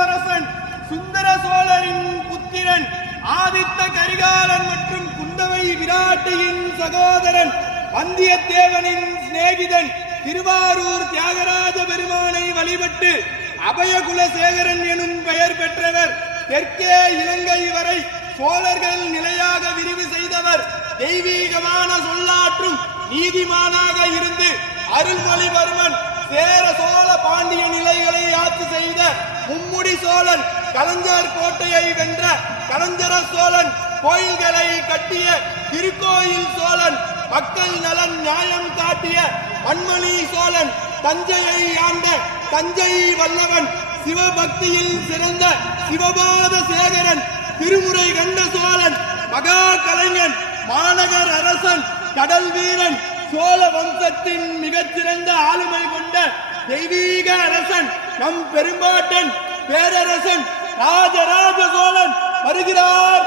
இளவரசன் சுந்தர சோழரின் புத்திரன் ஆதித்த கரிகாலன் மற்றும் குந்தவை விராட்டியின் சகோதரன் வந்தியத்தேவனின் சிநேகிதன் திருவாரூர் தியாகராஜ பெருமானை வழிபட்டு அபயகுலசேகரன் எனும் பெயர் பெற்றவர். தெற்கே இலங்கை வரை சோழர்கள் நிலையாக விரிவு செய்தவர். தெய்வீகமான சொல்லாற்றும் நீதிமானாக இருந்து அருள்மொழிவர்மன் சேர சோழ பாண்டிய நிலைகளை ஆட்சி செய்த மும்முடி சோழன், கலைஞர் கோட்டையை வென்ற கலைஞர சோழன், கோயில்களை கட்டிய திருக்கோயில் சோழன், மக்கள் நலன் நியாயம் காட்டிய மண்மணி சோழன், தஞ்சையை ஆண்ட தஞ்சை வல்லவன், சிவபக்தியில் சிறந்த சிவபாத சேகரன், திருமுறை கண்ட சோழன், மகா கலைஞன், மாநகர் அரசன், கடல் வீரன், சோழ வம்சத்தின் மிகச்சிறந்த ஆளுமை கொண்ட தெய்வீக அரசன், நம் பெரும்பாட்டன் பேரரசன் ராஜராஜ சோழன் வருகிறார்.